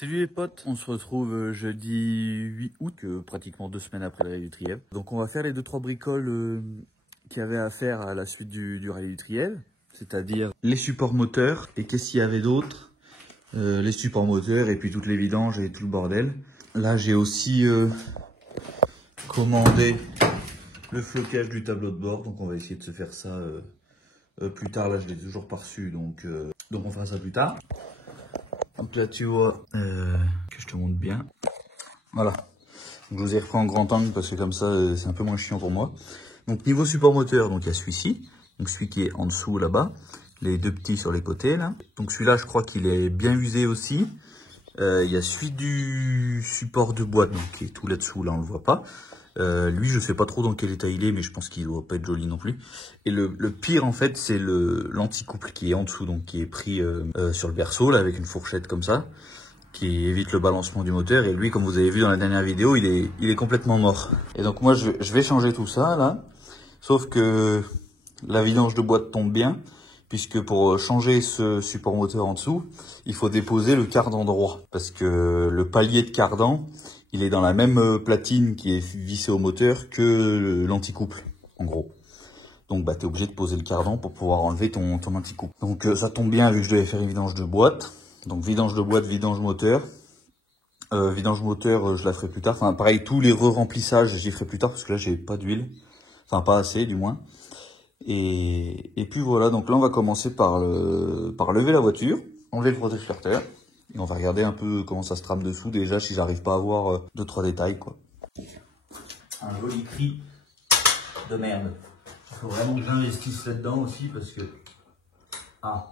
Salut les potes, on se retrouve jeudi 8 août, pratiquement 2 semaines après le rallye du Trièves. Donc on va faire les 2-3 bricoles qu'il y avait à faire à la suite du rallye du Trièves, c'est-à-dire les supports moteurs et qu'est-ce qu'il y avait d'autre, les supports moteurs et puis toutes les vidanges et tout le bordel. Là j'ai aussi commandé le flocage du tableau de bord, donc on va essayer de se faire ça plus tard. Là je l'ai toujours pas reçu, donc on fera ça plus tard. Donc là tu vois que je te montre bien. Voilà. Donc, je vous ai repris en grand angle parce que comme ça c'est un peu moins chiant pour moi. Donc niveau support moteur, donc il y a celui-ci, donc celui qui est en dessous là-bas, les deux petits sur les côtés là. Donc celui-là je crois qu'il est bien usé aussi. Il y a celui du support de boîte, donc qui est tout là-dessous, là on le voit pas. Lui je sais pas trop dans quel état il est, mais je pense qu'il doit pas être joli non plus. Et le pire en fait c'est l'anticouple qui est en dessous, donc qui est pris sur le berceau là avec une fourchette comme ça, qui évite le balancement du moteur. Et lui, comme vous avez vu dans la dernière vidéo, il est complètement mort. Et donc moi je vais changer tout ça là, sauf que la vidange de boîte tombe bien, puisque pour changer ce support moteur en dessous, il faut déposer le cardan droit, parce que le palier de cardan, il est dans la même platine qui est vissée au moteur que l'anticouple, en gros. Donc bah t'es obligé de poser le cardan pour pouvoir enlever ton anticouple. Donc ça tombe bien vu que je devais faire une vidange de boîte. Donc vidange de boîte, vidange moteur. Vidange moteur, je la ferai plus tard. Enfin pareil, tous les re-remplissages, j'y ferai plus tard parce que là j'ai pas d'huile. Enfin pas assez du moins. Et puis voilà, donc là on va commencer par lever la voiture, enlever le protège-carter. Et on va regarder un peu comment ça se trame dessous déjà, si j'arrive pas à voir 2-3 détails quoi. Un joli cri de merde. Il faut vraiment que j'investisse là-dedans aussi parce que... Ah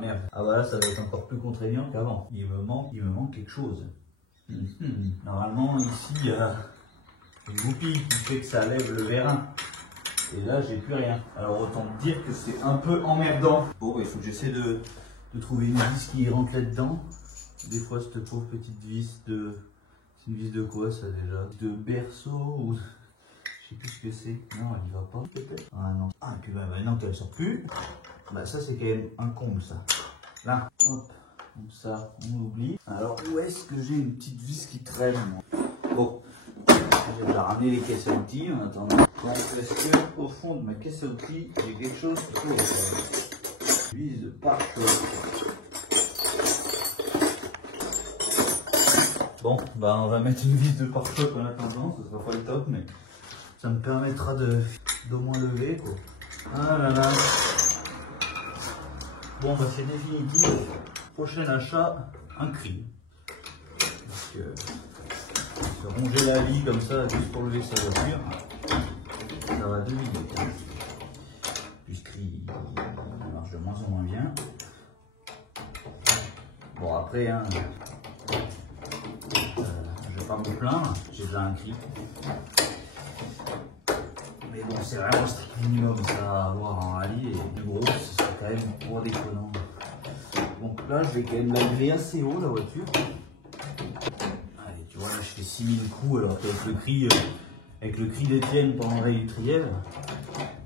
merde. Ah voilà, ça va être encore plus contraignant qu'avant. Il me manque quelque chose. Normalement ici il y a une goupille qui fait que ça lève le vérin. Et là j'ai plus rien. Alors autant te dire que c'est un peu emmerdant. Bon il faut que j'essaie de trouver une vis qui rentre là-dedans. Des fois cette pauvre petite vis de... C'est une vis de quoi ça déjà? De berceau ou... Je sais plus ce que c'est. Non, elle y va pas peut-être. Ah non. Ah et puis bah, maintenant qu'elle sort plus, bah ça c'est quand même un comble ça. Là, hop, comme ça on oublie. Alors où est-ce que j'ai une petite vis qui traîne moi? Bon, j'ai déjà ramené les caisses à outils en attendant. Donc est-ce que au fond de ma caisse à outils, j'ai quelque chose pour vis de pare-choc? Bon, bah on va mettre une vis de pare-choc en attendant, ce sera pas le top, mais ça me permettra d'au moins lever quoi. Ah là là. Bon bah c'est définitif. Prochain achat, un cri. Parce que se ronger la vie comme ça juste pour lever sa voiture, ça va 2 minutes. Puis ce cri il marche de moins en moins bien. Bon après hein, je vais pas me plaindre, j'ai déjà un cri. Mais bon, c'est vraiment strict minimum ça à avoir en rallye, et du gros, c'est quand même pour déconnant. Donc là, je vais quand même la lever assez haut la voiture. Allez, tu vois, là je fais 6000 coups, alors qu'avec le cri d'Étienne pendant le rallye du Trièves,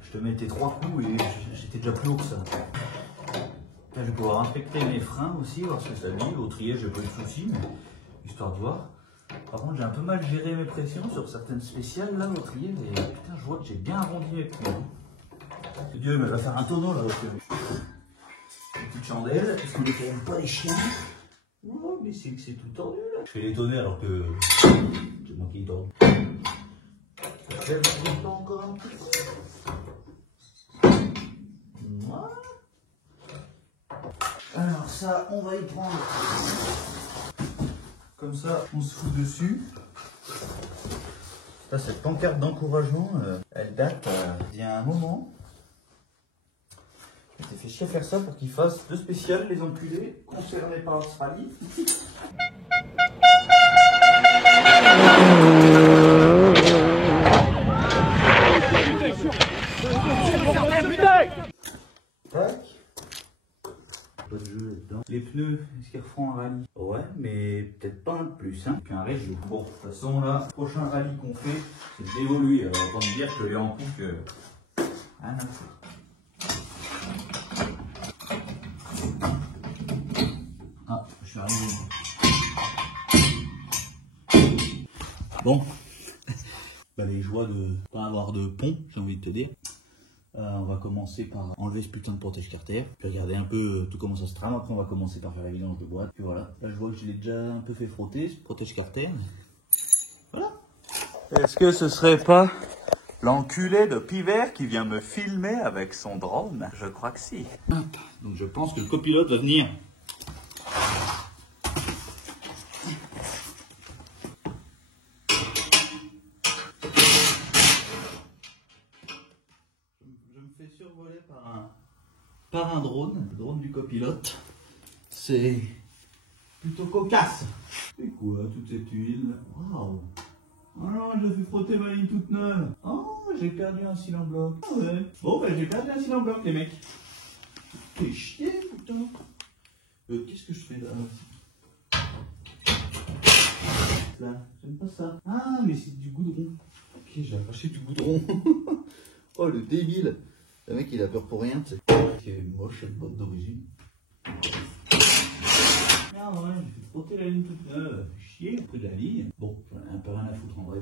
je te mettais 3 coups et j'étais déjà plus haut que ça. Là, je vais pouvoir inspecter mes freins aussi, voir ce que ça dit. Au Trièves, j'ai pas eu de soucis, mais histoire de voir. Par contre, j'ai un peu mal géré mes pressions sur certaines spéciales là au Trièves et putain, je vois que j'ai bien arrondi mes pneus. Dieu, mais je vais faire un tonneau là. Une petite chandelle, parce qu'on n'est quand même pas des chiens. Oh, mais c'est que c'est tout tordu là. Je fais les tonner alors que c'est moi qui les tords. Je vais le encore un petit peu. Voilà. Alors ça, on va y prendre. Comme ça, on se fout dessus. Ça, cette pancarte d'encouragement, elle date d'il y a un moment. Je m'étais fait chier à faire ça pour qu'ils fassent de spécial, les enculés, concernés par Australie. Tac. Pas de jeu là-dedans. Les pneus, est-ce qu'ils refont un rallye? Ouais, mais peut-être pas un de plus, hein, qu'un région. Bon, de toute façon, là, le prochain rallye qu'on fait, c'est d'évoluer. Alors, autant me dire que les ampoules, rien à foutre. Ah, je suis arrivé. Bon, bah, les joies de pas avoir de pont, j'ai envie de te dire. On va commencer par enlever ce putain de protège-carter. Puis regarder un peu tout comment ça se trame. Après, on va commencer par faire la vidange de boîte. Puis voilà. Là, je vois que je l'ai déjà un peu fait frotter, ce protège-carter. Voilà. Est-ce que ce serait pas l'enculé de Pivert qui vient me filmer avec son drone? Je crois que si. Hop. Donc, je pense que le copilote va venir. Survolé par un drone, le drone du copilote. C'est plutôt cocasse. C'est quoi toute cette huile? Waouh! Oh non, je fais frotter ma ligne toute neuve. Oh, j'ai perdu un cylindre bloc. Ah ouais. Bon, ben j'ai perdu un cylindre bloc, les mecs. Fais chier, putain. Qu'est-ce que je fais là? Là, j'aime pas ça. Ah, mais c'est du goudron. Ok, j'ai arraché du goudron. Oh, le débile. Le mec, il a peur pour rien, tu sais. Qui est moche, cette boîte d'origine. Ah ouais, j'ai fait frotter la ligne toute neuve. Chier, j'ai pris de la ligne. Bon, j'en ai un peu rien à foutre en vrai.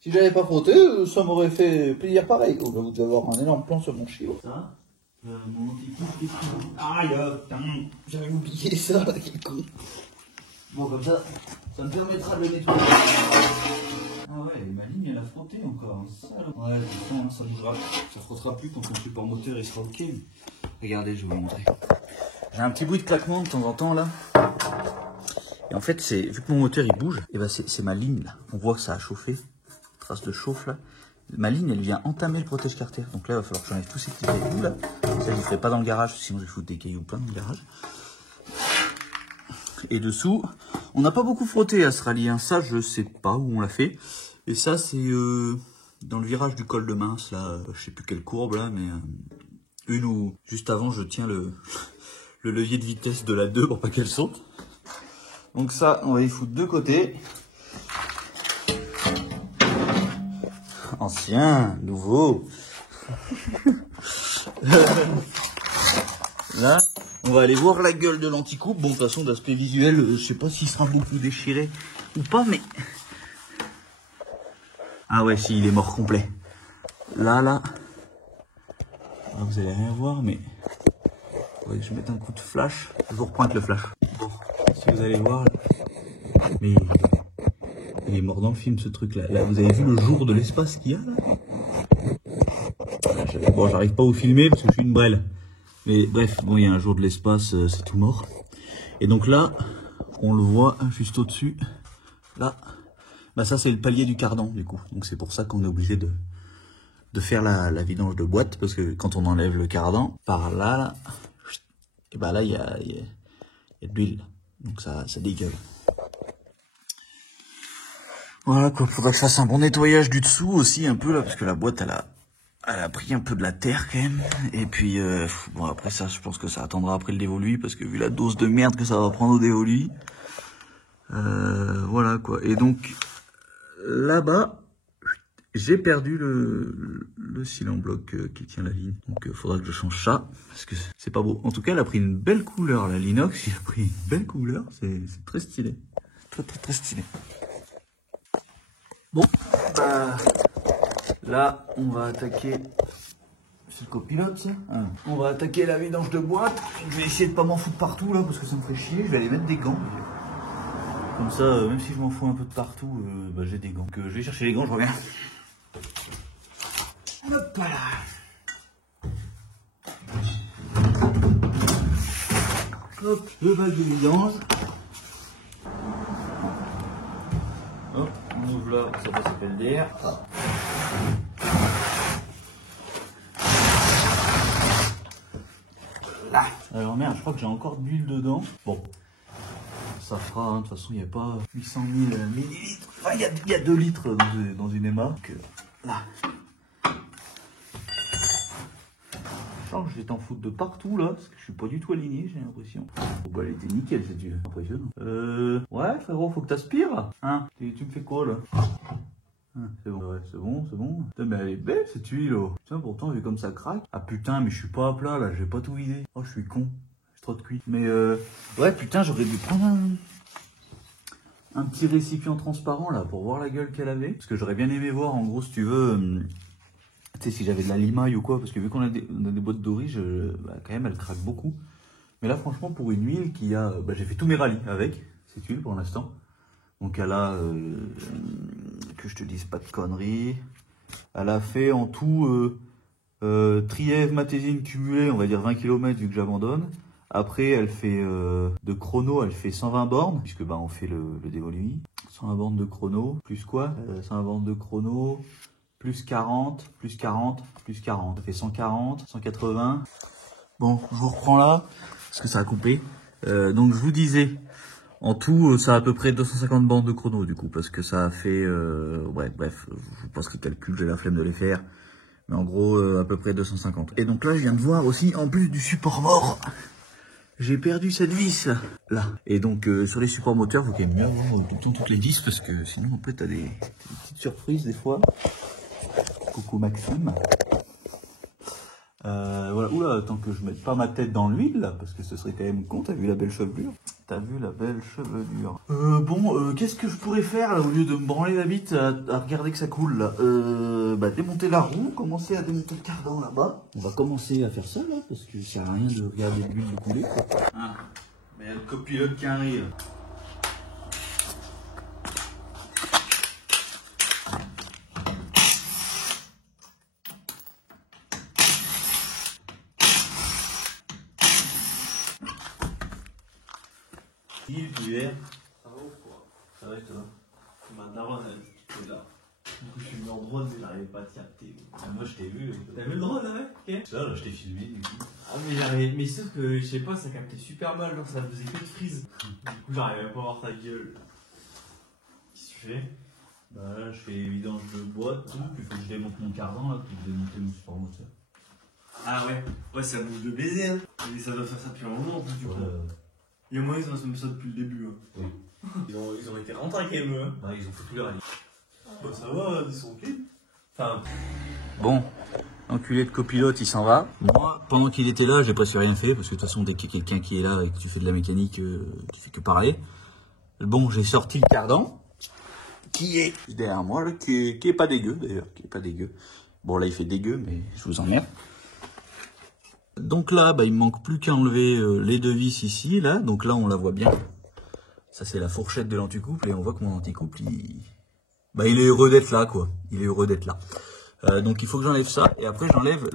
Si j'avais pas frotté, ça m'aurait fait plaisir pareil. Oh, bah, vous devez avoir un énorme plan sur mon chiot. Ça, mon anti-coupe, qu'est-ce qu'il a? Aïe, putain, j'avais oublié ça, là, quel con. Bon, comme ça me permettra de le nettoyer. Ah ouais, ma ligne elle a frotté encore. Ouais, putain, ça bougera. Ça frottera plus quand mon support moteur il sera ok. Regardez, je vais vous montrer. J'ai un petit bruit de claquement de temps en temps là. Et en fait, vu que mon moteur il bouge, et ben c'est ma ligne là. On voit que ça a chauffé. Trace de chauffe là. Ma ligne elle vient entamer le protège-carter. Donc là, il va falloir que j'enlève tous ces petits cailloux là. Ça, je ne ferai pas dans le garage, sinon je vais foutre des cailloux plein dans le garage. Et dessous, on n'a pas beaucoup frotté à ce rallye, hein. Ça je sais pas où on l'a fait. Et ça c'est dans le virage du col de Mince, là, je sais plus quelle courbe là, mais une où juste avant je tiens le levier de vitesse de la 2 pour pas qu'elle saute. Donc ça, on va y foutre de côté. Ancien, nouveau. Là, on va aller voir la gueule de l'anticoupe. Bon, de toute façon, d'aspect visuel, je sais pas s'il sera beaucoup déchiré ou pas, mais... Ah ouais, si, il est mort complet. Là... Alors, vous allez rien voir, mais... Ouais, je vais mettre un coup de flash. Je vous repointe le flash. Bon, si vous allez voir... Mais... Il est mort dans le film, ce truc-là. Là, vous avez vu le jour de l'espace qu'il y a, là? Bon, j'arrive pas à vous filmer parce que je suis une brêle. Mais bref, bon, il y a un jour de l'espace, c'est tout mort. Et donc là, on le voit juste au-dessus. Là, bah ça c'est le palier du cardan du coup. Donc c'est pour ça qu'on est obligé de faire la vidange de boîte. Parce que quand on enlève le cardan, par là, et bah là il y a de l'huile. Donc ça dégueule. Voilà quoi, faudrait que je fasse un bon nettoyage du dessous aussi un peu là. Parce que la boîte elle a pris un peu de la terre quand même. Et puis, bon après ça, je pense que ça attendra après le dévolu. Parce que vu la dose de merde que ça va prendre au dévolu. Voilà quoi. Et donc, là-bas, j'ai perdu le cylindre bloc qui tient la ligne. Donc, il faudra que je change ça. Parce que c'est pas beau. En tout cas, elle a pris une belle couleur, la Linox. Il a pris une belle couleur. C'est très stylé. Très stylé. Bon, bah... Là, on va attaquer, c'est le copilote ça, on va attaquer la vidange de boîte. Je vais essayer de pas m'en foutre partout là parce que ça me ferait chier. Je vais aller mettre des gants. Comme ça, même si je m'en fous un peu de partout, bah, j'ai des gants. Donc, je vais chercher les gants, je reviens. Hop là. Hop, le bac de vidange. Hop, on ouvre là, ça va s'appelle d'air. Là. Alors merde, je crois que j'ai encore de l'huile dedans. Bon, ça fera, hein, de toute façon il n'y a pas 800 000 millilitres. Enfin, il y a 2 litres dans une Emma. Donc, là. Je sens que je vais t'en foutre de partout là, parce que je suis pas du tout aligné, j'ai l'impression. Bon bah elle était nickel cette huile, impressionnant. Ouais frérot, faut que t'aspires. Hein, tu me fais quoi là? C'est bon, ouais, c'est bon. Putain, mais elle est belle cette huile, oh. Putain, pourtant, vu comme ça craque. Ah putain, mais je suis pas à plat là, je vais pas tout vider. Oh, je suis con. J'ai trop de cuit. Mais ouais, putain, j'aurais dû prendre un petit récipient transparent là pour voir la gueule qu'elle avait. Parce que j'aurais bien aimé voir en gros si tu veux, tu sais si j'avais de la limaille ou quoi. Parce que vu qu'on a des boîtes d'orige, quand même elle craque beaucoup. Mais là franchement pour une huile qui a, j'ai fait tous mes rallyes avec cette huile pour l'instant. Donc elle a, que je te dise pas de conneries, elle a fait en tout Trièves, Matésine cumulé, on va dire 20 km vu que j'abandonne. Après, elle fait de chrono, elle fait 120 bornes, puisque on fait le dévolu. 120 bornes de chrono, plus quoi 120 bornes de chrono, plus 40, plus 40, plus 40. Ça fait 140, 180. Bon, je vous reprends là, parce que ça a coupé. Donc je vous disais, en tout, ça a à peu près 250 bornes de chrono, du coup, parce que ça a fait... bref, je pense que calcul, j'ai la flemme de les faire. Mais en gros, à peu près 250. Et donc là, je viens de voir aussi, en plus du support mort, j'ai perdu cette vis là. Et donc sur les supports moteurs, il faut quand même mieux avoir tout le temps toutes les vis parce que sinon après t'as des petites surprises des fois. Coucou Maxime. Voilà, oula, attends que je mette pas ma tête dans l'huile là, parce que ce serait quand même con, t'as vu la belle chevelure? T'as vu la belle chevelure? Qu'est-ce que je pourrais faire là au lieu de me branler la bite à regarder que ça coule là? Démonter la roue, commencer à démonter le cardan là-bas. On va commencer à faire ça là, parce que ça sert à rien de regarder l'huile de couler. Ah, mais il y a le copilote qui arrive. L'hiver. Ça va ou quoi? Ça va et toi? Ma daronne elle est là. Du coup je suis mis en drone mais j'arrivais pas à te capter. Moi je t'ai vu. T'as vu le drone là, ouais? Ok. Ça là je t'ai filmé du coup. Ah mais j'arrivais, mais sauf que je sais pas, ça captait super mal, genre ça faisait que de freeze. Du coup j'arrivais pas à voir ta gueule. Qu'est-ce que tu fais? Bah là je fais vidange de boîte, tout, puis faut que je démonte mon cardan là, puis démonter mon support moteur. Ah ouais, ouais ça bouge de baiser hein. Et ça doit faire ça depuis un moment en plus du coup. Il y a moyen que ça me ça depuis le début. Hein. Oui. Ils ont été rentrés quand même. Hein. Bah, ils ont foutu leur rallye. Bah ça va, ils sont ok. Enfin. Bon, enculé de copilote, il s'en va. Moi, pendant qu'il était là, j'ai presque rien fait, parce que de toute façon, dès qu'il y a quelqu'un qui est là et que tu fais de la mécanique, tu fais que parler. Bon, j'ai sorti le cardan, qui est derrière moi, là, qui est pas dégueu d'ailleurs, qui est pas dégueu. Bon, là, il fait dégueu, mais je vous emmerde. Donc là, il me manque plus qu'à enlever les deux vis ici, là. Donc là, on la voit bien. Ça, c'est la fourchette de l'anticouple, et on voit que mon anticouple, il est heureux d'être là, quoi. Il est heureux d'être là. Donc il faut que j'enlève ça, et après j'enlève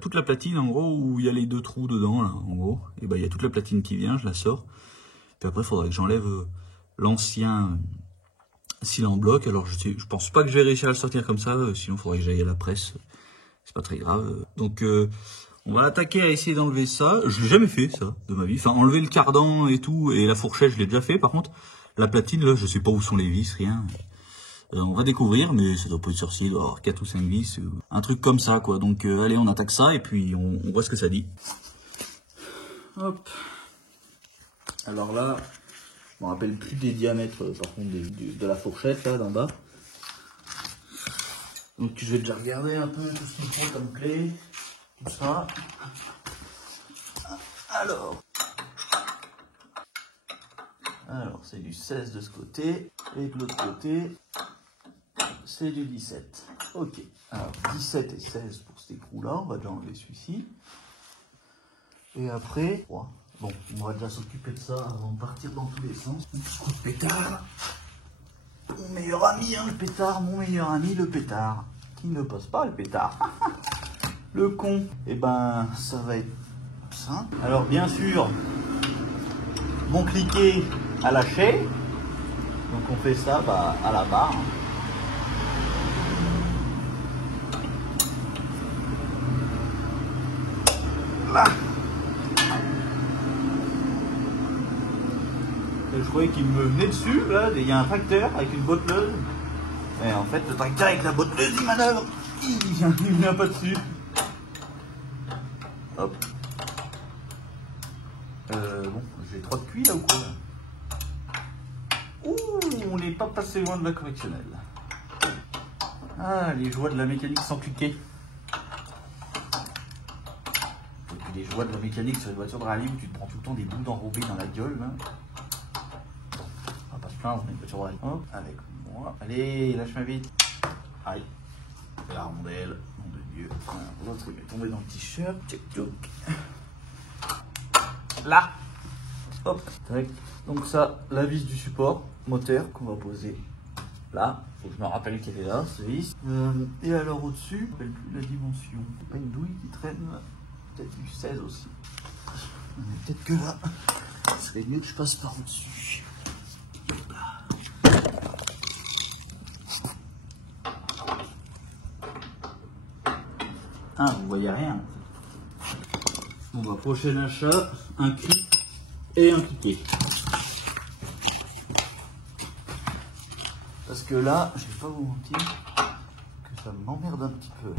toute la platine, en gros, où il y a les deux trous dedans, là, en gros. Et il y a toute la platine qui vient, je la sors. Puis après, il faudrait que j'enlève l'ancien cylindre bloc. Alors je pense pas que je vais réussir à le sortir comme ça, sinon il faudrait que j'aille à la presse. C'est pas très grave. Donc on va l'attaquer à essayer d'enlever ça. Je l'ai jamais fait ça de ma vie. Enfin, enlever le cardan et tout, et la fourchette, je l'ai déjà fait. Par contre, la platine, là, je sais pas où sont les vis, rien. On va découvrir, mais ça doit pas être sorcier, il doit y avoir 4 ou 5 vis, un truc comme ça, quoi. Donc, allez, on attaque ça, et puis on voit ce que ça dit. Hop. Alors là, je me rappelle plus des diamètres, par contre, de la fourchette, là, d'en bas. Donc, je vais déjà regarder un peu tout ce qu'il faut comme clé. Tout ça. Alors, c'est du 16 de ce côté, et de l'autre côté, c'est du 17. Ok, alors 17 et 16 pour cet écrou-là, on va déjà enlever celui-ci. Et après, bon, on va déjà s'occuper de ça avant de partir dans tous les sens. Un petit coup de pétard. Mon meilleur ami, hein, le pétard, mon meilleur ami, le pétard. Qui ne pose pas le pétard. Le con, eh ben, ça va être simple. Alors, bien sûr, bon cliquer à lâcher. Donc, on fait ça à la barre. Là. Je croyais qu'il me venait dessus, là, il y a un tracteur avec une botteleuse. Et en fait, le tracteur avec la botteleuse, il manœuvre. Il vient pas dessus. Hop. J'ai trop de cuit là ou quoi? Ouh, on n'est pas passé loin de la correctionnelle. Ah, les joies de la mécanique sans cliquer. Et puis les joies de la mécanique sur les voitures de rallye où tu te prends tout le temps des bouts d'enrobés dans la gueule. Là. On va pas se change mes petits oreilles. Hop, avec moi. Allez, lâche ma bite. Aïe. Et la rondelle. Nom de Dieu. Voilà, l'autre il est tombé dans le t-shirt. Tchic tchouk. Là. Hop. Tac. Donc ça, la vis du support moteur qu'on va poser là. Faut que je me rappelle qu'elle est là, ce vis. Et alors au-dessus, je ne me rappelle plus la dimension. C'est pas une douille qui traîne. Peut-être du 16 aussi. Mais peut-être que là, ce serait mieux que je passe par au-dessus. Ah, vous voyez rien. Bon bah, prochain achat, un clip et un cliquet. Parce que là, je vais pas vous mentir, que ça m'emmerde un petit peu.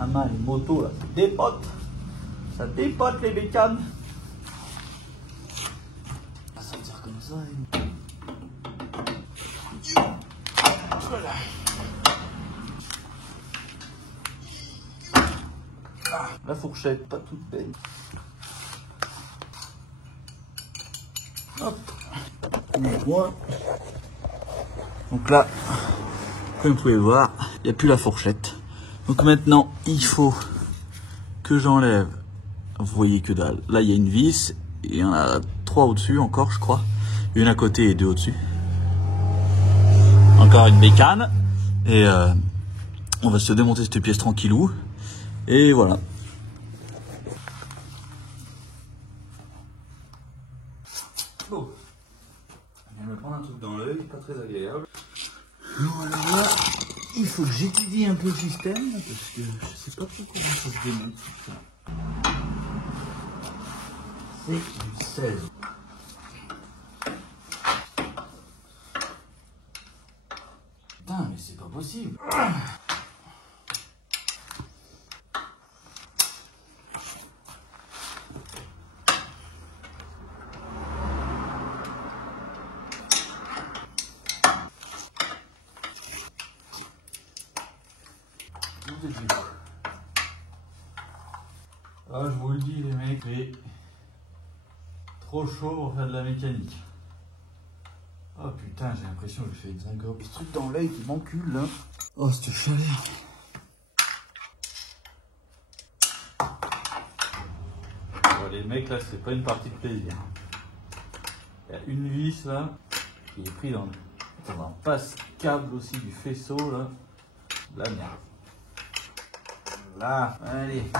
Ah man, les motos là, ça dépote les bécanes. Ça va sortir comme ça. Voilà. Ah, la fourchette, pas toute belle. Hop. Donc là, comme vous pouvez voir, il n'y a plus la fourchette. Donc maintenant, il faut que j'enlève. Vous voyez que dalle. Là, il y a une vis. Et il y en a 3 au-dessus encore, je crois. Une à côté et 2 au-dessus. Encore une bécane. Et on va se démonter cette pièce tranquillou. Et voilà. Bon. Je vais me prendre un truc dans l'œil, pas très agréable. Alors là, il faut que j'étudie un peu le système, parce que je sais pas trop comment ça se démonte tout ça. C'est du 16. Putain, mais c'est pas possible. Ah, je vous le dis les mecs, c'est trop chaud pour faire de la mécanique. Oh putain, j'ai l'impression que je fais une syncope. Ce truc dans l'œil qui m'encule là. Oh, cette chaleur. Bon, les mecs là, c'est pas une partie de plaisir. Il y a une vis là qui est prise dans un passe-câble aussi du faisceau là. La merde. Là, allez.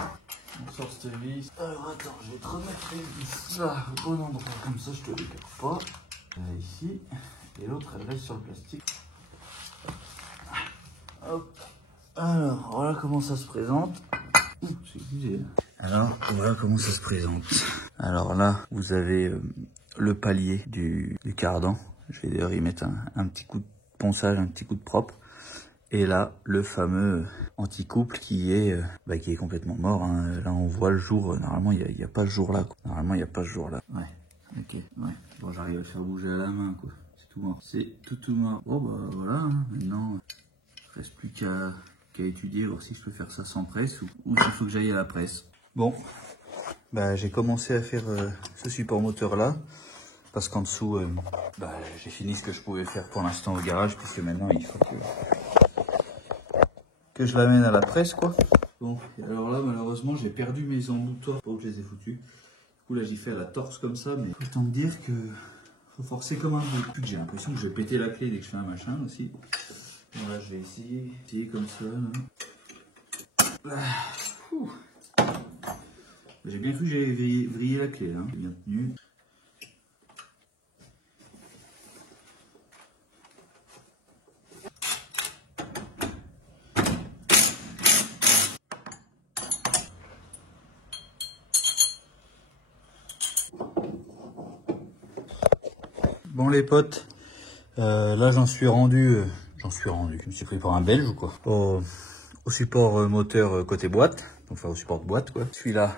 On sort cette vis. Alors attends, je vais te remettre les vis là au bon endroit, comme ça je te les perds pas. Là ici, et l'autre elle reste sur le plastique. Hop. Alors voilà comment ça se présente. Alors voilà comment ça se présente. Alors là, vous avez le palier du cardan. Je vais d'ailleurs y mettre un petit coup de ponçage, un petit coup de propre. Et là, le fameux anti-couple qui est complètement mort. Hein. Là, on voit le jour. Normalement, il n'y a pas ce jour-là. Normalement, il n'y a pas ce jour-là. Ouais. Ok. Ouais. Bon, j'arrive à le faire bouger à la main, quoi. C'est tout mort. C'est tout mort. Bon, bah voilà. Hein. Maintenant, il reste plus qu'à étudier, voir si je peux faire ça sans presse ou s'il faut que j'aille à la presse. Bon. Bah, j'ai commencé à faire ce support moteur-là. Parce qu'en dessous, j'ai fini ce que je pouvais faire pour l'instant au garage. Puisque maintenant, il faut que je l'amène à la presse, quoi. Bon, et alors là, malheureusement, j'ai perdu mes emboutoirs, pas où je les ai foutus. Du coup, là, j'y fais à la torse comme ça, mais autant me dire que faut forcer comme un bout. J'ai l'impression que je vais péter la clé dès que je fais un machin aussi. Voilà, je vais essayer comme ça. J'ai bien cru que j'avais vrillé la clé, hein. J'ai bien tenu. Bon les potes, là j'en suis rendu, je me suis pris pour un belge ou quoi, au support moteur côté boîte, donc enfin au support de boîte quoi. Celui-là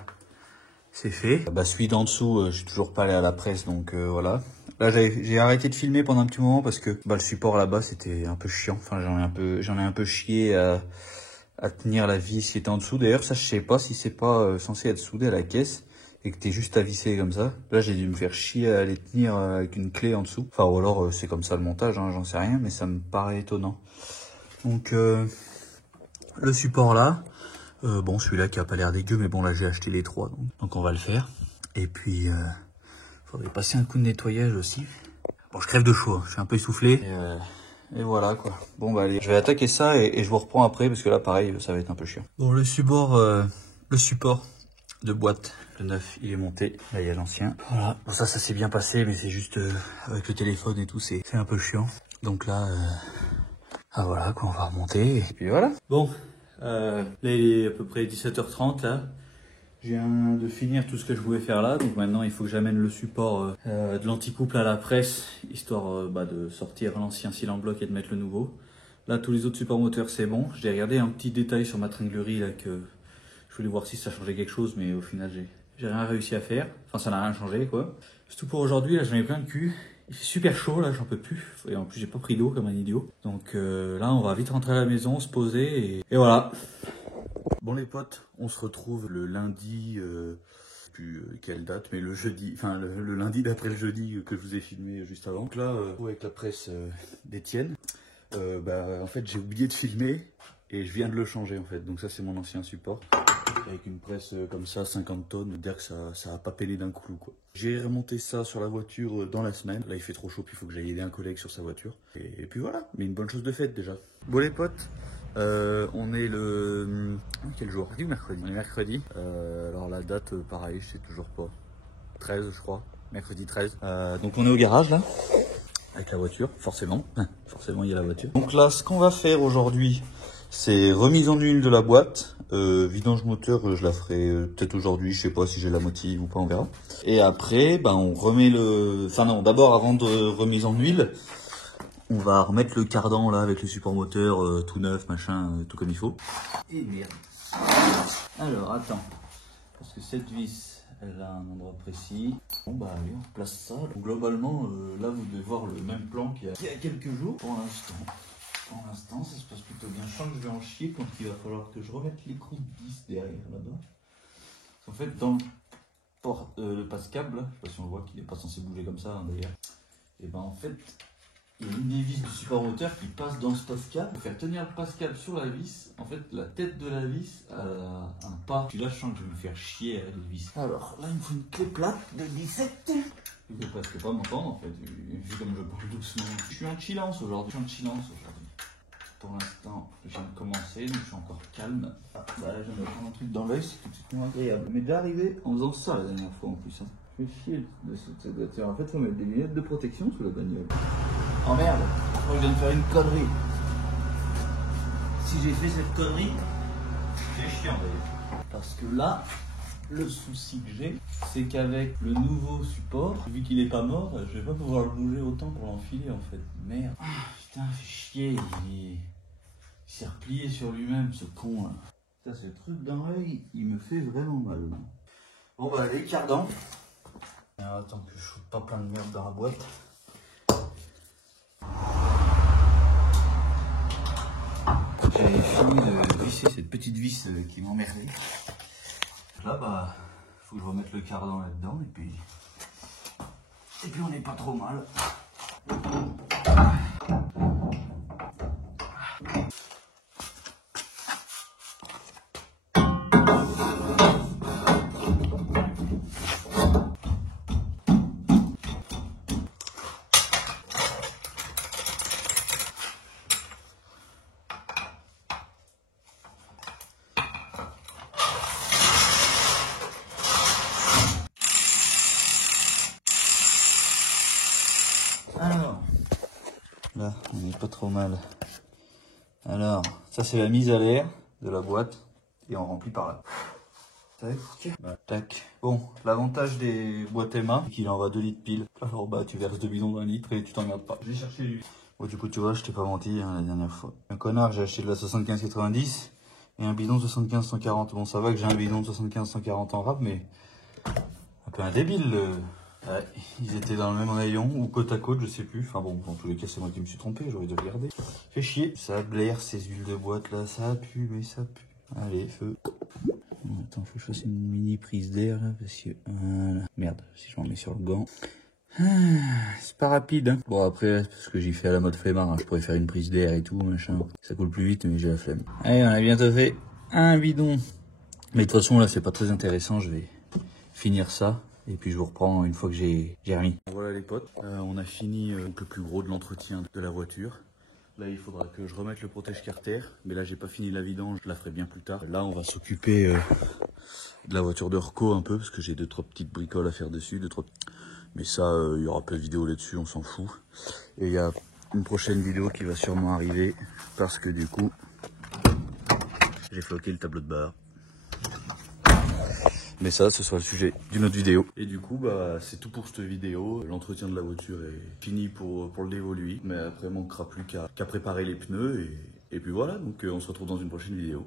c'est fait, celui d'en dessous je suis toujours pas allé à la presse donc voilà. Là j'ai arrêté de filmer pendant un petit moment parce que le support là-bas c'était un peu chiant, enfin j'en ai un peu chié à tenir la vis qui était en dessous. D'ailleurs, ça, je sais pas si c'est pas censé être soudé à la caisse et que t'es juste à visser comme ça. Là, j'ai dû me faire chier à les tenir avec une clé en dessous. Enfin, ou alors c'est comme ça le montage, hein, j'en sais rien, mais ça me paraît étonnant. Donc, le support là, bon, celui-là qui a pas l'air dégueu, mais bon, là, j'ai acheté les 3, donc on va le faire. Et puis, faudrait passer un coup de nettoyage aussi. Bon, je crève de chaud, hein. Je suis un peu essoufflé. Et voilà quoi. Bon bah allez, je vais attaquer ça et je vous reprends après parce que là pareil, ça va être un peu chiant. Bon, le support de boîte, le neuf, il est monté. Là il y a l'ancien. Voilà. Bon ça s'est bien passé, mais c'est juste avec le téléphone et tout, c'est un peu chiant. Donc là, ah voilà quoi, on va remonter et puis voilà. Bon, là il est à peu près 17h30 là. Je viens de finir tout ce que je voulais faire là, donc maintenant il faut que j'amène le support de l'anticouple à la presse, histoire de sortir l'ancien cylindre bloc et de mettre le nouveau. Là tous les autres supports moteurs c'est bon, j'ai regardé un petit détail sur ma tringlerie là que je voulais voir si ça changeait quelque chose, mais au final j'ai rien réussi à faire, enfin ça n'a rien changé quoi. C'est tout pour aujourd'hui, là j'en ai plein le cul, il fait super chaud là, j'en peux plus, et en plus j'ai pas pris d'eau comme un idiot. Donc là on va vite rentrer à la maison, se poser et voilà. Bon les potes, on se retrouve le lundi, plus quelle date, mais le jeudi, enfin le lundi d'après le jeudi que je vous ai filmé juste avant. Donc là, avec la presse d'Étienne, en fait j'ai oublié de filmer et je viens de le changer en fait. Donc ça c'est mon ancien support, avec une presse comme ça, 50 tonnes, dire que ça a pas peiné d'un coup quoi. J'ai remonté ça sur la voiture dans la semaine. Là il fait trop chaud, puis il faut que j'aille aider un collègue sur sa voiture. Et puis voilà, mais une bonne chose de faite déjà. Bon les potes. On est le... Quel jour? Mercredi. On est mercredi. Alors la date, pareil, je sais toujours pas. 13 je crois. Mercredi 13. Donc on est au garage là. Avec la voiture, forcément. Forcément il y a la voiture. Donc là ce qu'on va faire aujourd'hui, c'est remise en huile de la boîte. Vidange moteur, je la ferai peut-être aujourd'hui. Je sais pas si j'ai la motive ou pas, on verra. Et après, on remet le... Enfin non, d'abord avant de remise en huile, on va remettre le cardan là avec le support moteur tout neuf, machin, tout comme il faut. Et merde. Alors attends, parce que cette vis, elle a un endroit précis. Bon bah allez, on place ça. Donc globalement, là vous devez voir le même plan qu'il y a quelques jours. Pour l'instant, ça se passe plutôt bien. Je sens que je vais en chier quand il va falloir que je remette l'écrou de vis derrière là-bas. En fait, dans le passe-câble, je sais pas si on voit qu'il n'est pas censé bouger comme ça d'ailleurs. Et en fait, il y a une des vis du support moteur qui passe dans ce passe-câble. Pour faire tenir le passe-câble sur la vis, en fait, la tête de la vis a un pas. Puis là, je sens que je vais me faire chier avec les vis. Alors là, il me faut une clé plate de 17. Je ne vais presque pas m'entendre en fait, vu comme je parle doucement. Je suis en chillance aujourd'hui. Pour l'instant, je viens de commencer, donc je suis encore calme. Là, je viens de prendre un truc dans l'œil, c'est tout de suite moins agréable. Mais déjà arrivé en faisant ça la dernière fois en plus. Je fais chier de cette voiture. En fait, il faut mettre des lunettes de protection sous la bagnole. Oh merde, je crois que je viens de faire une connerie. Si j'ai fait cette connerie, c'est chiant d'ailleurs. Parce que là, le souci que j'ai, c'est qu'avec le nouveau support, vu qu'il est pas mort, je vais pas pouvoir le bouger autant pour l'enfiler en fait. Merde. Putain, fait chier, il s'est replié sur lui-même ce con là. Ça, ce truc dans l'œil, il me fait vraiment mal. Bon bah allez, cardan. Alors, attends que je foute pas plein de merde dans la boîte. J'avais fini de visser cette petite vis qui m'emmerdait. Là, faut que je remette le cardan là-dedans et puis on n'est pas trop mal. Alors, là, on n'est pas trop mal. Alors, ça c'est la mise à l'air de la boîte et on remplit par là. Tac, tac. Bon, l'avantage des boîtes Emma, c'est qu'il en va 2 litres pile. Alors tu verses 2 bidons d'1 litre et tu t'emmerdes pas. Je vais chercher lui. Bon, du coup, tu vois, je t'ai pas menti la dernière fois. Un connard, j'ai acheté de la 75-90 et un bidon 75-140. Bon, ça va que j'ai un bidon 75-140 en rap, mais un peu un débile Ouais, ils étaient dans le même rayon ou côte à côte, je sais plus. Enfin bon, dans tous les cas, c'est moi qui me suis trompé, j'aurais dû regarder. Fait chier. Ça blaire ces huiles de boîte là, ça pue, mais ça pue. Allez, feu. Attends, faut que je fasse une mini prise d'air là, parce que. Voilà. Merde, si je m'en mets sur le gant. C'est pas rapide, hein. Bon, après, parce que j'y fais à la mode flemmard, hein. Je pourrais faire une prise d'air et tout, machin. Ça coule plus vite, mais j'ai la flemme. Allez, on a bientôt fait un bidon. Mais de toute façon, là, c'est pas très intéressant. Je vais finir ça. Et puis, je vous reprends une fois que j'ai remis. Voilà, les potes. On a fini le plus gros de l'entretien de la voiture. Là, il faudra que je remette le protège-carter. Mais là, j'ai pas fini la vidange. Je la ferai bien plus tard. Là, on va s'occuper de la voiture de Reco un peu. Parce que j'ai 2-3 petites bricoles à faire dessus. Mais ça, il y aura pas de vidéo là-dessus. On s'en fout. Et il y a une prochaine vidéo qui va sûrement arriver. Parce que du coup, j'ai floqué le tableau de bord. Mais ça, ce sera le sujet d'une autre vidéo. Et du coup, bah, c'est tout pour cette vidéo. L'entretien de la voiture est fini pour le Dévoluy. Mais après, il manquera plus qu'à préparer les pneus. Et puis voilà, donc on se retrouve dans une prochaine vidéo.